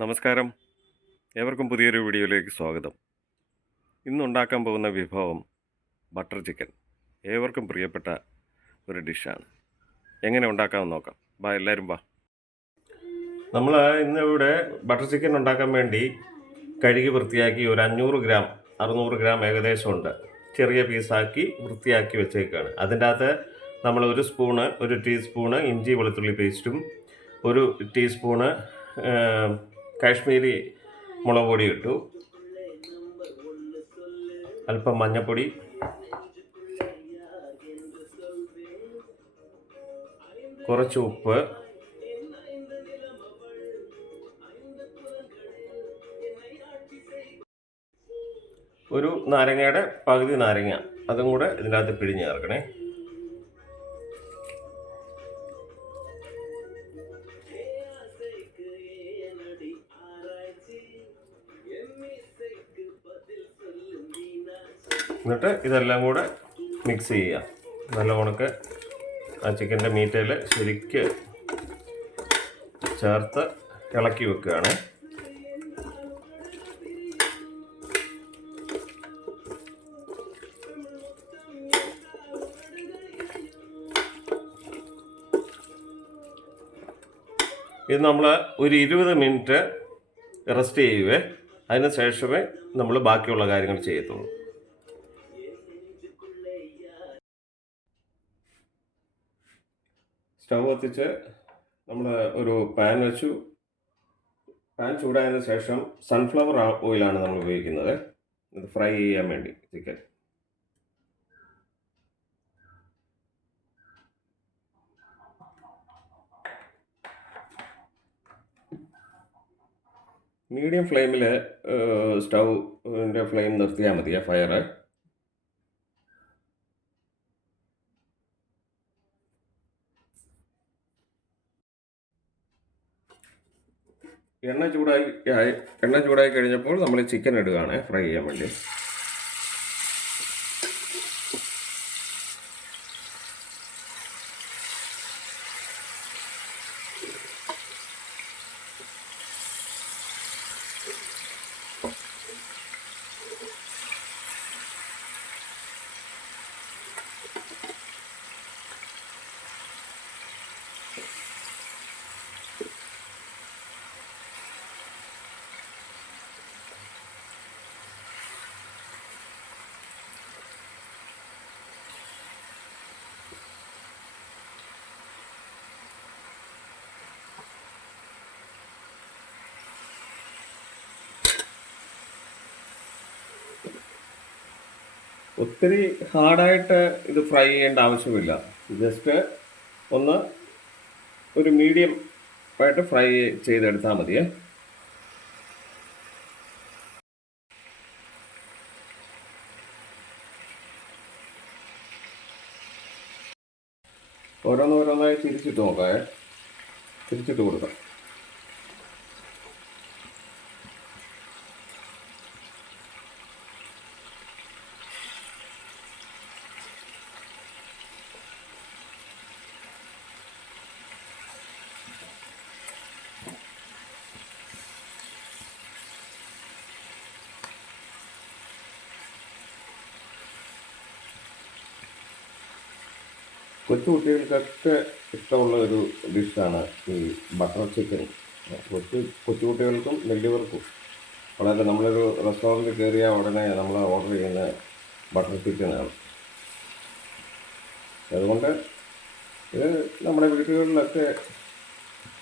നമസ്കാരം. ഏവർക്കും പുതിയൊരു വീഡിയോയിലേക്ക് സ്വാഗതം. ഇന്നുണ്ടാക്കാൻ പോകുന്ന വിഭവം ബട്ടർ ചിക്കൻ. ഏവർക്കും പ്രിയപ്പെട്ട ഒരു ഡിഷാണ്. എങ്ങനെ ഉണ്ടാക്കാമെന്ന് നോക്കാം. എല്ലാവരും വാ. നമ്മൾ ഇന്നിവിടെ ബട്ടർ ചിക്കൻ ഉണ്ടാക്കാൻ വേണ്ടി കഴുകി വൃത്തിയാക്കി ഒരു 500 ഗ്രാം 600 ഗ്രാം ഏകദേശം ഉണ്ട്. ചെറിയ പീസാക്കി വൃത്തിയാക്കി വെച്ചേക്കാണ്. അതിൻ്റെ അകത്ത് നമ്മൾ ഒരു ടീസ്പൂണ് ഇഞ്ചി വെളുത്തുള്ളി പേസ്റ്റും, ഒരു ടീസ്പൂണ് കാശ്മീരി മുളക് പൊടി ഇട്ടു, അല്പം മഞ്ഞൾപ്പൊടി, കുറച്ച് ഉപ്പ്, ഒരു നാരങ്ങയുടെ പകുതി നാരങ്ങ അതും കൂടെ ഇതിനകത്ത് പിഴിഞ്ഞ് ചേർക്കണേ. എന്നിട്ട് ഇതെല്ലാം കൂടെ മിക്സ് ചെയ്യുക. നല്ല ഉണക്ക് ആ ചിക്കൻ്റെ മീറ്റയിൽ ശരിക്ക് ചേർത്ത് ഇളക്കി വെക്കുകയാണ്. ഇത് നമ്മൾ ഒരു 20 മിനിറ്റ് റെസ്റ്റ് ചെയ്യുവേ. അതിന് ശേഷമേ നമ്മൾ ബാക്കിയുള്ള കാര്യങ്ങൾ ചെയ്യത്തുള്ളൂ. സ്റ്റവ് കത്തിച്ച് നമ്മൾ ഒരു പാൻ വെച്ചു. പാൻ ചൂടായതിനു ശേഷം സൺഫ്ലവർ ഓയിലാണ് നമ്മൾ ഉപയോഗിക്കുന്നത്. ഇത് ഫ്രൈ ചെയ്യാൻ വേണ്ടി ചിക്കൻ. മീഡിയം ഫ്ലെയിമിൽ സ്റ്റൗവിൻ്റെ ഫ്ലെയിം നിർത്തിയാൽ മതിയെ, ഫയർ. എണ്ണ ചൂടായി കഴിഞ്ഞപ്പോൾ നമ്മൾ ചിക്കൻ ഇടുകയാണ് ഫ്രൈ ചെയ്യാൻ വേണ്ടി. ഒത്തിരി ഹാർഡായിട്ട് ഇത് ഫ്രൈ ചെയ്യേണ്ട ആവശ്യമില്ല. ജസ്റ്റ് ഒരു മീഡിയം ആയിട്ട് ഫ്രൈ ചെയ്തെടുത്താൽ മതിയേ. ഓരോന്നോരോന്നായി തിരിച്ചിട്ട് കൊടുക്കാം. കൊച്ചുകുട്ടികൾക്കൊക്കെ ഇഷ്ടമുള്ള ഒരു ഡിഷാണ് ഈ ബട്ടർ ചിക്കൻ. കൊച്ചുകുട്ടികൾക്കും വലിയവർക്കും വളരെ, നമ്മളൊരു റെസ്റ്റോറൻറ്റിൽ കയറിയാൽ ഉടനെ നമ്മൾ ഓർഡർ ചെയ്യുന്ന ബട്ടർ ചിക്കനാണ്. അതുകൊണ്ട് ഇത് നമ്മുടെ വീടുകളിലൊക്കെ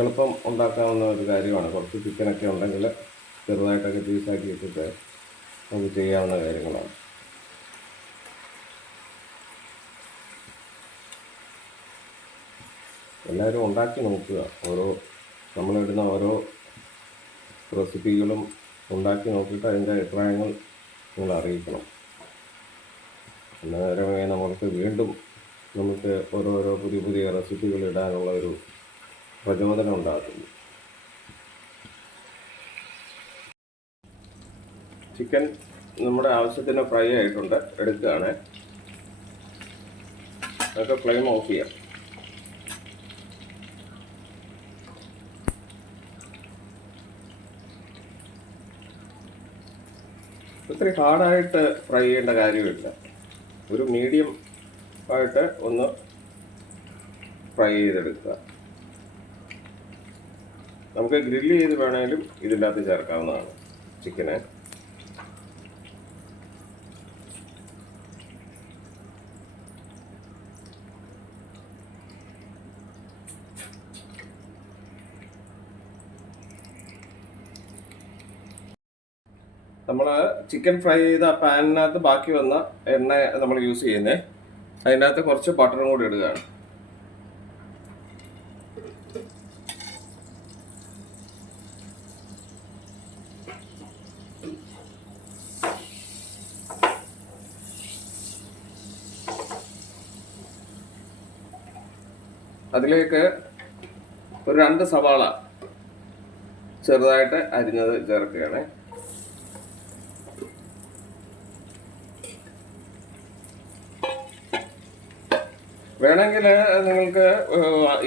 എളുപ്പം ഉണ്ടാക്കാവുന്ന ഒരു കാര്യമാണ്. കുറച്ച് ചിക്കനൊക്കെ ഉണ്ടെങ്കിൽ ചെറുതായിട്ടൊക്കെ പീസാക്കി ഇട്ടിട്ട് നമുക്ക് ചെയ്യാവുന്ന കാര്യങ്ങളാണ്. എല്ലാവരും ഉണ്ടാക്കി നോക്കുക. നമ്മളിടുന്ന ഓരോ റെസിപ്പികളും ഉണ്ടാക്കി നോക്കിയിട്ട് അതിൻ്റെ അഭിപ്രായങ്ങൾ നിങ്ങൾ അറിയിക്കണം. അന്നേരമേ നമുക്ക് ഓരോരോ പുതിയ റെസിപ്പികൾ ഇടാനുള്ള ഒരു പ്രചോദനം ഉണ്ടാകുന്നു. ചിക്കൻ നമ്മുടെ ആവശ്യത്തിന് ഫ്രൈ ആയിട്ടുണ്ട്, എടുക്കുകയാണ്. നമുക്ക് ഫ്ലെയിം ഓഫ് ചെയ്യാം. ഒത്തിരി ഹാർഡായിട്ട് ഫ്രൈ ചെയ്യേണ്ട കാര്യമില്ല. ഒരു മീഡിയം ആയിട്ട് ഒന്ന് ഫ്രൈ ചെയ്തെടുക്കുക. നമുക്ക് ഗ്രില്ല് ചെയ്ത് വേണമെങ്കിലും ഇതിൻ്റെ അകത്ത് ചേർക്കാവുന്നതാണ് ചിക്കന്. നമ്മൾ ചിക്കൻ ഫ്രൈ ചെയ്ത പാനിനകത്ത് ബാക്കി വന്ന എണ്ണ നമ്മൾ യൂസ് ചെയ്യുന്നത്. അതിനകത്ത് കുറച്ച് ബട്ടറും കൂടി ഇടുകയാണ്. അതിലേക്ക് ഒരു 2 സവാള ചെറുതായിട്ട് അരിഞ്ഞത് ചേർക്കുകയാണ്. വേണമെങ്കിൽ നിങ്ങൾക്ക്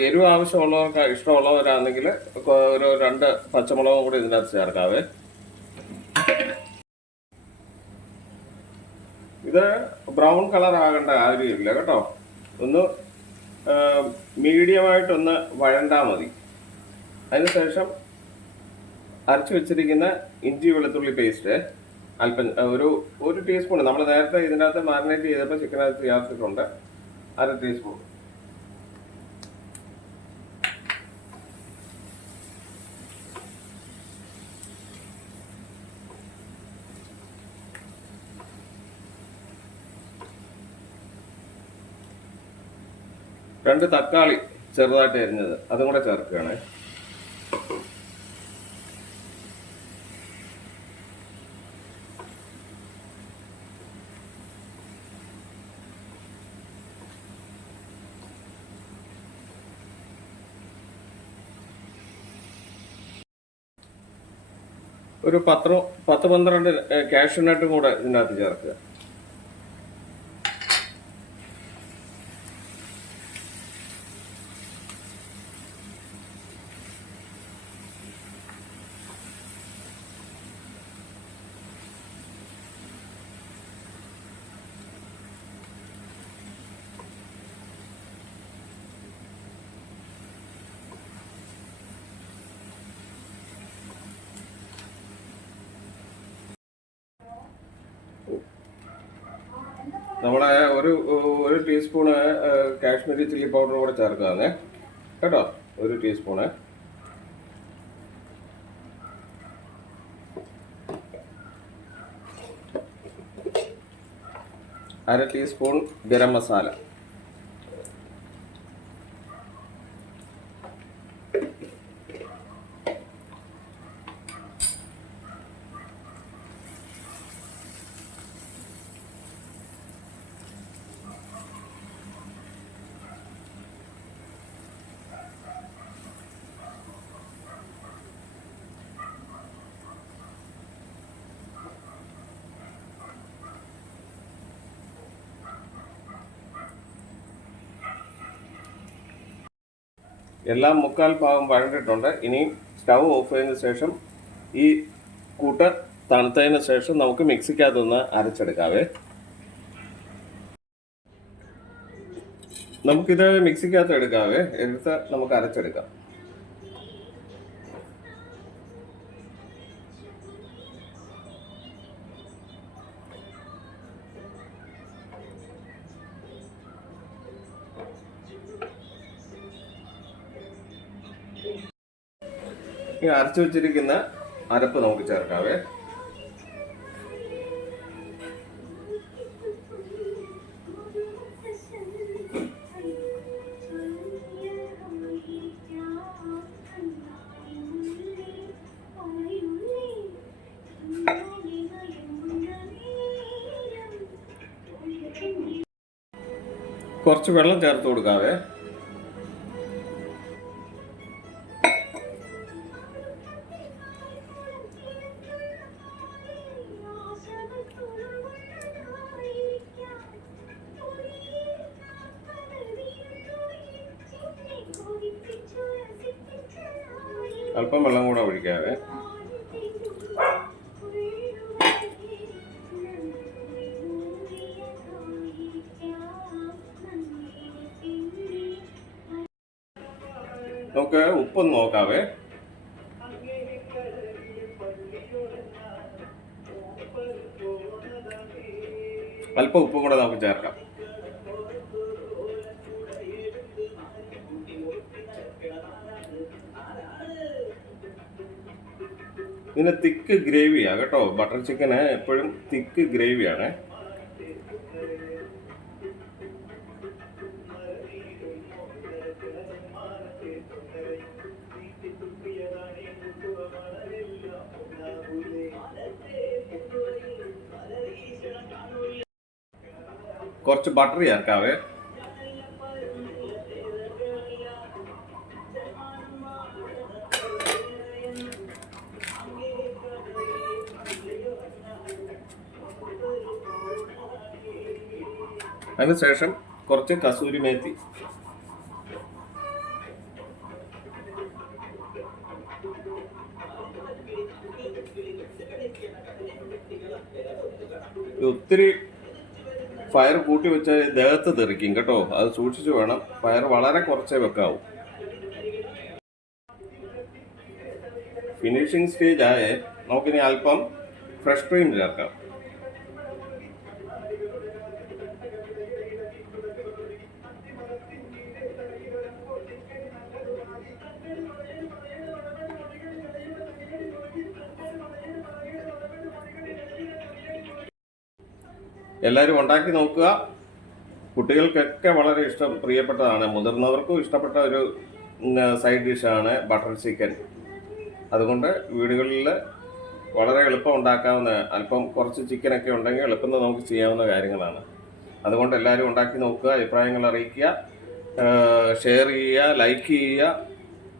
എരിവ് ആവശ്യമുള്ളവർക്ക് ഇഷ്ടമുള്ളവരാണെങ്കിൽ ഒരു 2 പച്ചമുളകും കൂടി ഇതിനകത്ത് ചേർക്കാവേ. ഇത് ബ്രൗൺ കളർ ആകേണ്ട കാര്യമില്ല കേട്ടോ. ഒന്ന് മീഡിയമായിട്ടൊന്ന് വഴണ്ടാൽ മതി. അതിനുശേഷം അരച്ചു വെച്ചിരിക്കുന്ന ഇഞ്ചി വെളുത്തുള്ളി പേസ്റ്റ് അല്പം ഒരു ടീസ്പൂൺ. നമ്മൾ നേരത്തെ ഇതിനകത്ത് മാരിനേറ്റ് ചെയ്തപ്പോൾ ചിക്കനകത്ത് ചേർത്തിട്ടുണ്ട്. 1/2 ടീസ്പൂൺ. രണ്ട് തക്കാളി ചെറുതായിട്ട് അരിഞ്ഞത് അതും കൂടെ ചേർക്കുകയാണ്. ഒരു 10-12 കാഷ്യൂ നട്ടും കൂടെ ഇതിനകത്ത് ചേർക്കുക. നമ്മളെ ഒരു ടീസ്പൂണ് കാശ്മീരി ചില്ലി പൗഡർ കൂടെ ചേർക്കാതെ കേട്ടോ. 1 ടീസ്പൂണ്. അര ടീസ്പൂൺ ഗരം മസാല. എല്ലാം 3/4 ഭാഗം വഴണ്ടിട്ടുണ്ട്. ഇനി സ്റ്റവ് ഓഫ് ചെയ്തതിന് ശേഷം ഈ കൂട്ട് തണുത്തതിന് ശേഷം നമുക്ക് മിക്സിക്കകത്തൊന്ന് അരച്ചെടുക്കാവേ. നമുക്കിത് മിക്സിക്കകത്ത് എടുക്കാവേ. എടുത്ത് നമുക്ക് അരച്ചെടുക്കാം. ഈ അരച്ചു വെച്ചിരിക്കുന്ന അരപ്പ് നമുക്ക് ചേർക്കാവേ. കുറച്ച് വെള്ളം ചേർത്ത് കൊടുക്കാവേ. അല്പം വെള്ളം കൂടെ ഒഴിക്കാവേ. ഉപ്പൊന്ന് നോക്കാവേ. അല്പം ഉപ്പും കൂടെ നമുക്ക് ചേർക്കാം. ഇതിന് തിക്ക് ഗ്രേവിയാണ് കേട്ടോ. ബട്ടർ ചിക്കന് എപ്പോഴും തിക്ക് ഗ്രേവിയാണ്. കുറച്ച് ബട്ടർ ചേർക്കാവേ. അതിനുശേഷം കുറച്ച് കസൂരി മേത്തി. ഒത്തിരി ഫയർ കൂട്ടി വെച്ചാൽ ദേഹത്ത് തെറിക്കും കേട്ടോ. അത് സൂക്ഷിച്ച് വേണം. ഫയർ വളരെ കുറച്ചേ വെക്കാവൂ. ഫിനിഷിംഗ് സ്റ്റേജ് ആയേ. നമുക്കിനി അല്പം ഫ്രഷ് ക്രീം ചേർക്കാം. എല്ലാവരും ഉണ്ടാക്കി നോക്കുക. കുട്ടികൾക്കൊക്കെ വളരെ പ്രിയപ്പെട്ടതാണ്. മുതിർന്നവർക്കും ഇഷ്ടപ്പെട്ട ഒരു സൈഡ് ഡിഷാണ് ബട്ടർ ചിക്കൻ. അതുകൊണ്ട് വീടുകളിൽ വളരെ എളുപ്പം ഉണ്ടാക്കാവുന്ന, അല്പം കുറച്ച് ചിക്കനൊക്കെ ഉണ്ടെങ്കിൽ എളുപ്പം നമുക്ക് ചെയ്യാവുന്ന കാര്യങ്ങളാണ്. അതുകൊണ്ട് എല്ലാവരും ഉണ്ടാക്കി നോക്കുക, അഭിപ്രായങ്ങൾ അറിയിക്കുക, ഷെയർ ചെയ്യുക, ലൈക്ക് ചെയ്യുക,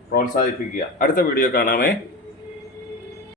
പ്രോത്സാഹിപ്പിക്കുക. അടുത്ത വീഡിയോ കാണാമേ.